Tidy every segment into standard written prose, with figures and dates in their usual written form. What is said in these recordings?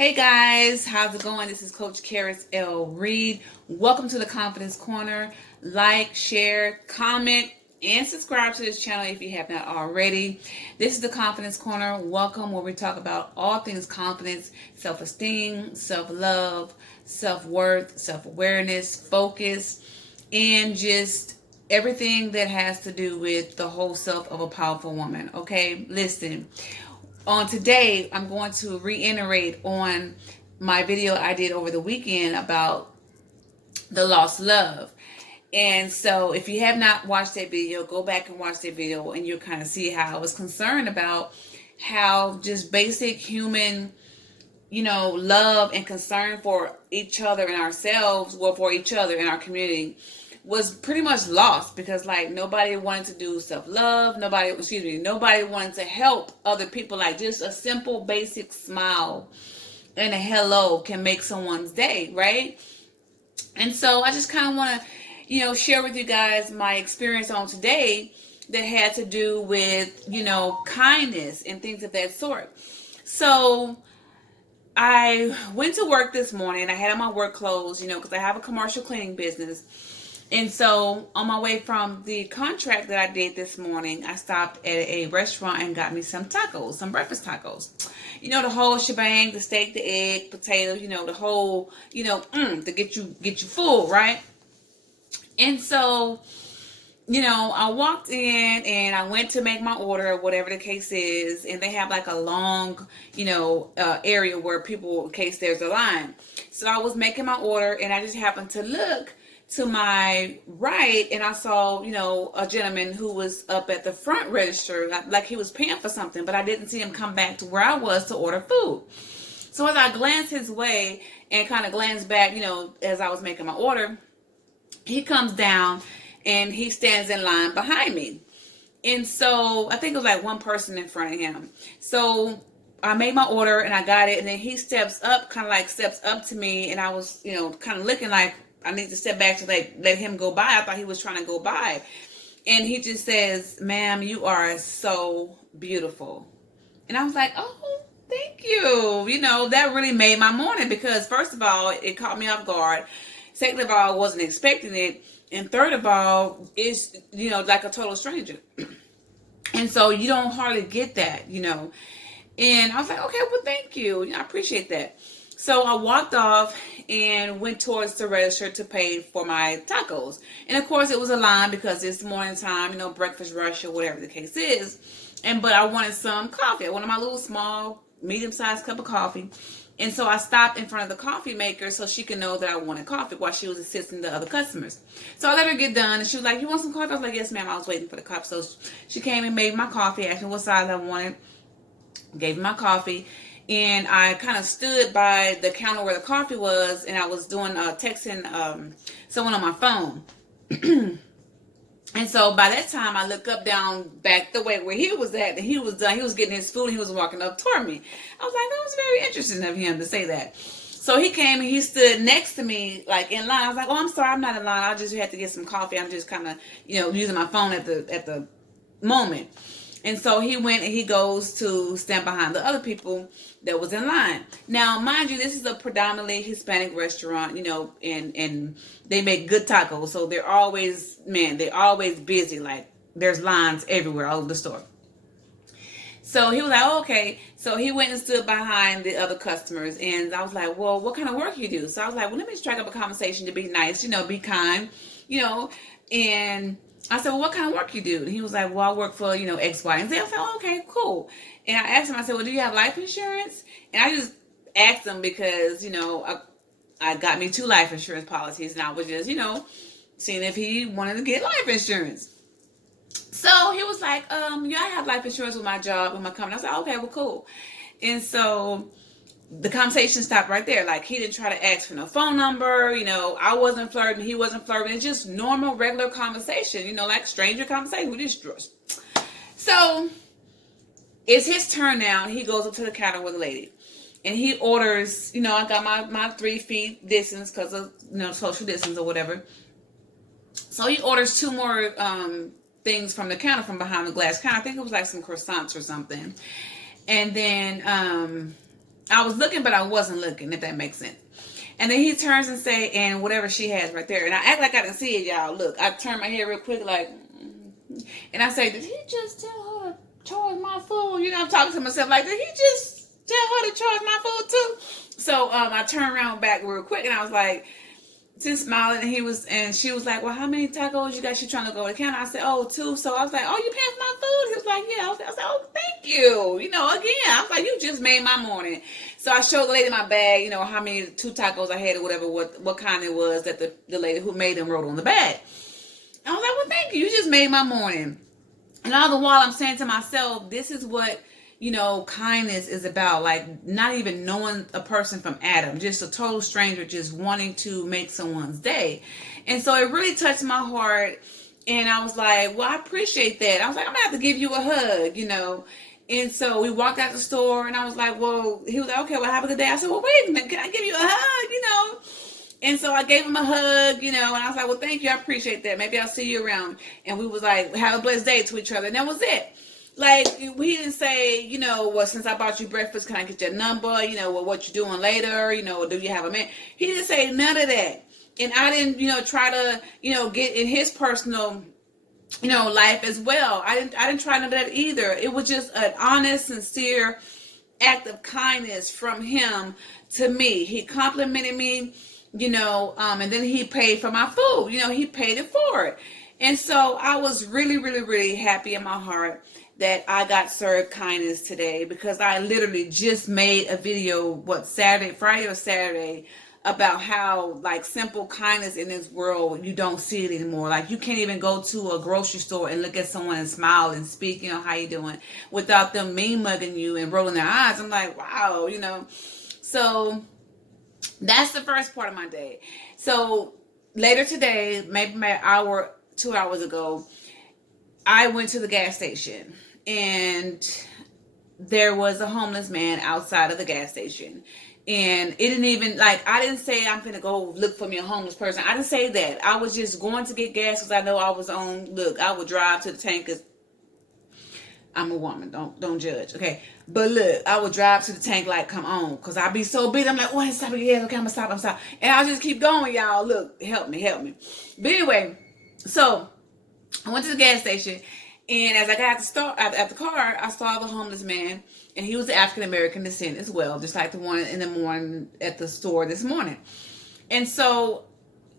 Hey guys, how's it going? This is Coach Karis L. Reed. Welcome to the Confidence Corner. Like, share, comment, and subscribe to this channel if you have not already. This is the Confidence Corner. Welcome, where we talk about all things confidence, self-esteem, self-love, self-worth, self-awareness, focus, and just everything that has to do with the whole self of a powerful woman. Okay, listen. On today, I'm going to reiterate on my video I did over the weekend about the lost love. And so if you have not watched that video, go back and watch that video and you'll kind of see how I was concerned about how just basic human, love and concern for each other and ourselves, well, for each other in our community was pretty much lost because like nobody wanted to do self-love, nobody wanted to help other people. Like just a simple basic smile and a hello can make someone's day, right? And so I just kind of want to share with you guys my experience on today that had to do with kindness and things of that sort. So I went to work this morning. I had on my work clothes, because I have a commercial cleaning business. And so on my way from the contract that I did this morning, I stopped at a restaurant and got me some tacos, some breakfast tacos. The whole shebang, the steak, the egg, potato, the whole, to get you full, right? And so, I walked in and I went to make my order, whatever the case is, and they have like a long, area where people, in case there's a line. So I was making my order and I just happened to look to my right and I saw, a gentleman who was up at the front register, like he was paying for something, but I didn't see him come back to where I was to order food. So as I glanced his way and kind of glanced back, as I was making my order, he comes down and he stands in line behind me. And so I think it was like one person in front of him. So I made my order and I got it. And then he steps up to me. And I was, kind of looking like I need to step back to let him go by. I thought he was trying to go by. And he just says, "Ma'am, you are so beautiful." And I was like, "Oh, thank you." That really made my morning because first of all, it caught me off guard. Second of all, I wasn't expecting it. And third of all, it's, like a total stranger. And so you don't hardly get that. And I was like, okay, well, thank you. I appreciate that. So I walked off and went towards the register to pay for my tacos. And of course, it was a line because it's morning time, breakfast rush or whatever the case is. But I wanted some coffee. I wanted my little small, medium-sized cup of coffee. And so I stopped in front of the coffee maker so she could know that I wanted coffee while she was assisting the other customers. So I let her get done and she was like, "You want some coffee?" I was like, "Yes, ma'am." I was waiting for the coffee. So she came and made my coffee, asked me what size I wanted, gave me my coffee. And I kind of stood by the counter where the coffee was and I was doing texting someone on my phone. And so by that time, I look up, down, back the way where he was at, and he was done. He was getting his food, and he was walking up toward me. I was like, that was very interesting of him to say that. So he came and he stood next to me, like in line. I was like, "Oh, I'm sorry, I'm not in line. I just had to get some coffee. I'm just kind of, using my phone at the moment." And so he went and he goes to stand behind the other people that was in line. Now, mind you, this is a predominantly Hispanic restaurant, and they make good tacos. So they're always busy. Like there's lines everywhere all over the store. So he was like, "Oh, okay." So he went and stood behind the other customers. And I was like, "Well, what kind of work you do?" So I was like, "Well, let me strike up a conversation to be nice, be kind, and I said, "Well, what kind of work you do?" And he was like, "Well, I work for, X, Y, and Z." I was like, "Oh, okay, cool." And I asked him, I said, "Well, do you have life insurance?" And I just asked him because, I got me 2 life insurance policies and I was just, seeing if he wanted to get life insurance. So he was like, "Yeah, I have life insurance with my job, with my company." I was like, "Okay, well, cool." And so the conversation stopped right there. Like he didn't try to ask for no phone number. I wasn't flirting. He wasn't flirting. It's just normal, regular conversation. Like stranger conversation. We just so it's his turn now. He goes up to the counter with a lady, and he orders. I got my 3 feet distance because of social distance or whatever. So he orders 2 more things from the counter from behind the glass counter. I think it was like some croissants or something. And then I was looking, but I wasn't looking, if that makes sense. And then he turns and say, and whatever she has right there. And I act like I didn't see it, y'all. Look, I turn my head real quick, like, and I say, did he just tell her to charge my food? You know, I'm talking to myself, like, did he just tell her to charge my food too? So I turned around back real quick, and I was like, just smiling, and she was like, well, how many tacos you got? She trying to go to the counter. I said, oh, 2. So I was like, oh, you paying for my food? He was like, yeah. I was like, oh, thank you. You know, again, I was like, you just made my morning. So I showed the lady my bag, you know, how many 2 tacos I had or whatever, what kind it was that the lady who made them wrote on the bag. I was like, well, thank you. You just made my morning. And all the while I'm saying to myself, this is what, you know, kindness is about. Like, not even knowing a person from Adam, just a total stranger, just wanting to make someone's day. And so it really touched my heart. And I was like, well, I appreciate that. I was like, I'm gonna have to give you a hug, you know. And so we walked out the store, and I was like, well, he was like, okay, well, have a good day. I said, well, wait a minute, can I give you a hug, you know? And so I gave him a hug, you know, and I was like, well, thank you. I appreciate that. Maybe I'll see you around. And we was like, have a blessed day to each other. And that was it. Like, we didn't say, you know, well, since I bought you breakfast, can I get your number? You know, well, what you doing later? You know, do you have a man? He didn't say none of that. And I didn't, you know, try to, you know, get in his personal, you know, life as well. I didn't try none of that either. It was just an honest, sincere act of kindness from him to me. He complimented me, you know, and then he paid for my food. You know, he paid it forward. And so I was really, really, really happy in my heart that I got served kindness today, because I literally just made a video, Friday or Saturday, about how, like, simple kindness in this world, you don't see it anymore. Like, you can't even go to a grocery store and look at someone and smile and speak, you know, how you doing, without them mean mugging you and rolling their eyes. I'm like, wow, you know. So that's the first part of my day. So later today, maybe an hour, 2 hours ago, I went to the gas station, and there was a homeless man outside of the gas station. And it didn't even, like, I didn't say I'm gonna go look for me a homeless person. I didn't say that. I was just going to get gas because I know I was on, look, I would drive to the tank because I'm a woman. Don't judge, okay? But look, I would drive to the tank like, come on, because I'd be so busy. I'm like, oh, stop again. Yeah, okay, I'm gonna stop. And I'll just keep going, y'all. Look, help me. But anyway, so I went to the gas station, and as I got at the car, I saw the homeless man, and he was African American descent as well, just like the one in the morning at the store this morning. And so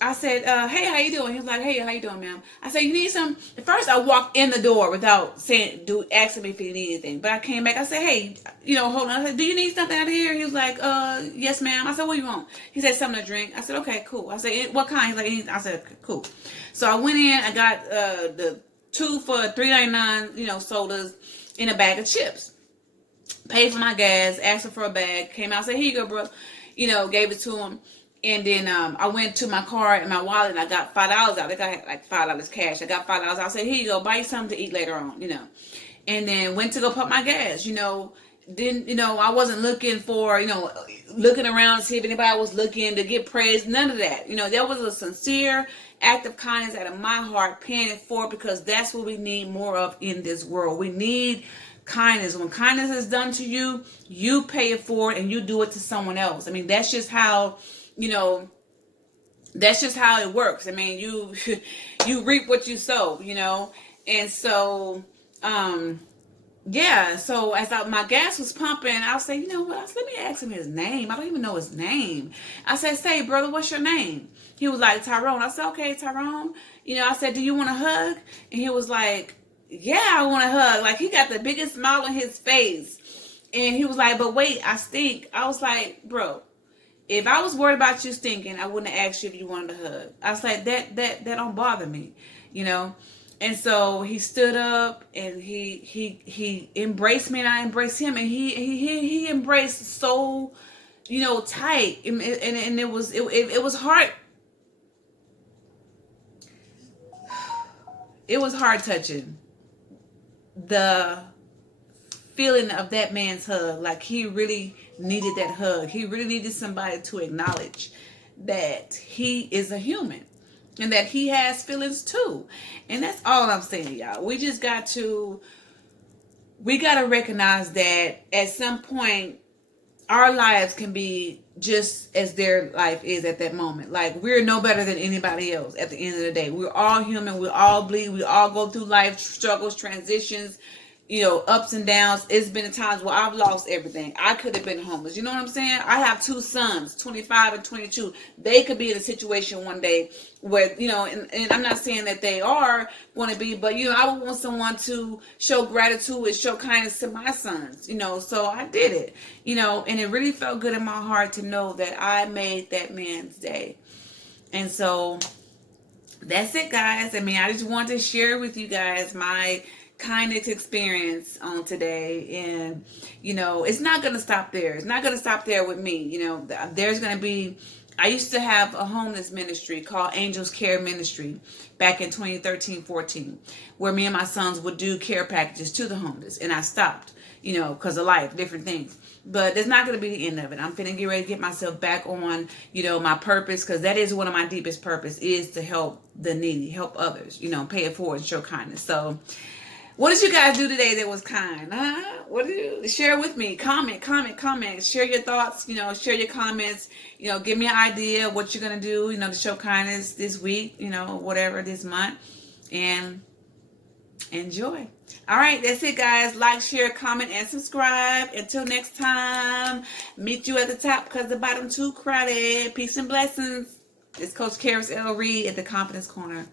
I said, hey, how you doing? He was like, hey, how you doing, ma'am? I said, you need some? At first, I walked in the door without asking me if he needed anything. But I came back. I said, hey, you know, hold on. I said, do you need something out of here? He was like, yes, ma'am. I said, what do you want? He said, something to drink. I said, okay, cool. I said, what kind? He's like, I said, cool. So I went in. I got the 2 for $3.99, you know, sodas in a bag of chips. Paid for my gas. Asked him for a bag. Came out. Said, here you go, bro. You know, gave it to him. And then I went to my car and my wallet, and I got $5 out. I think I had like $5 cash. I got $5 out. I said, here you go, buy you something to eat later on, you know. And then went to go pump my gas, you know. Didn't, you know, I wasn't looking for, you know, looking around to see if anybody was looking to get praise. None of that. You know, there was a sincere act of kindness out of my heart, paying it forward, because that's what we need more of in this world. We need kindness. When kindness is done to you, you pay it forward and you do it to someone else. I mean, that's just how, you know, that's just how it works. I mean, you reap what you sow, you know. And so yeah, so as my gas was pumping, I was saying, you know what, let me ask him his name. I don't even know his name. I said, say, brother, what's your name? He was like, Tyrone. I said, okay, Tyrone. You know, I said, do you want a hug? And he was like, yeah, I want a hug. Like, he got the biggest smile on his face. And he was like, but wait, I stink. I was like, bro, if I was worried about you stinking, I wouldn't have asked you if you wanted a hug. I was like, that don't bother me, you know. And so he stood up and he embraced me, and I embraced him, and he embraced so, you know, tight, and it was hard. It was hard touching the feeling of that man's hug. Like, he really needed that hug. He really needed somebody to acknowledge that he is a human and that he has feelings too. And that's all I'm saying, y'all. We got to recognize that at some point our lives can be just as their life is at that moment. Like, we're no better than anybody else at the end of the day. We're all human. We all bleed. We all go through life struggles, transitions, ups and downs. It's been times where I've lost everything. I could have been homeless. You know what I'm saying? I have two sons, 25 and 22. They could be in a situation one day where, and I'm not saying that they are going to be, but, I would want someone to show gratitude and show kindness to my sons, so I did it, and it really felt good in my heart to know that I made that man's day. And so that's it, guys. I mean, I just wanted to share with you guys my kindness experience on today. And, it's not going to stop there. It's not going to stop there with me. There's going to be, I used to have a homeless ministry called Angels Care Ministry back in 2013-14, where me and my sons would do care packages to the homeless. And I stopped, because of life, different things. But that's not going to be the end of it. I'm finna get ready to get myself back on, my purpose, because that is one of my deepest purpose, is to help the needy, help others, pay it forward and show kindness. So what did you guys do today that was kind? What did you share with me? Comment. Share your thoughts, share your comments, give me an idea of what you're going to do, to show kindness this week, whatever, this month. And enjoy. All right, that's it, guys. Like, share, comment, and subscribe. Until next time, meet you at the top because the bottom too crowded. Peace and blessings. It's Coach Karis L. Reed at the Confidence Corner.